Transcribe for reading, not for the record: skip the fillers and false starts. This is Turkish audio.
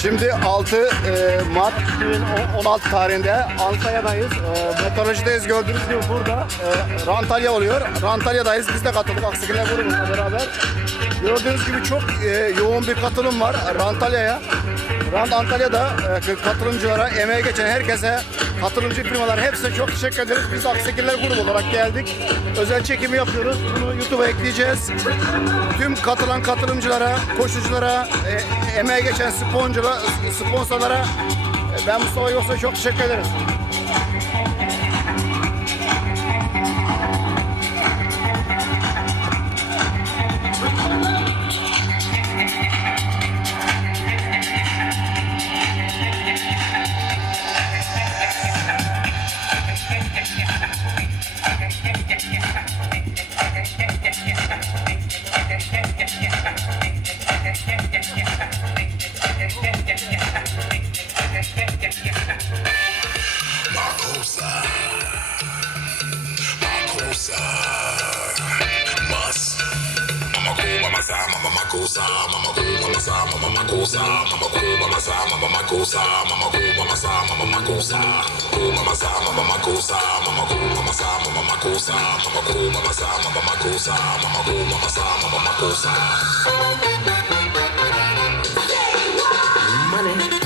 Şimdi 6 Mart 2016 tarihinde Antalya'dayız. Meteorolojideyiz. Gördüğünüz gibi burada Rantalya oluyor. Rantalya'dayız. Biz de katıldık Aksekiler grubuyla beraber. Gördüğünüz gibi çok yoğun bir katılım var Rantalya'ya. Antalya'da katılımcılara, emeğe geçen herkese, katılımcı firmalara hepsine çok teşekkür ederiz. Biz Aksekiler grubu olarak geldik. Özel çekimi yapıyoruz. Bunu YouTube'a ekleyeceğiz. Tüm katılan katılımcılara, koşuculara, emeğe geçen sponsorlara ben Mustafa Yoksa çok teşekkür ederiz. Money.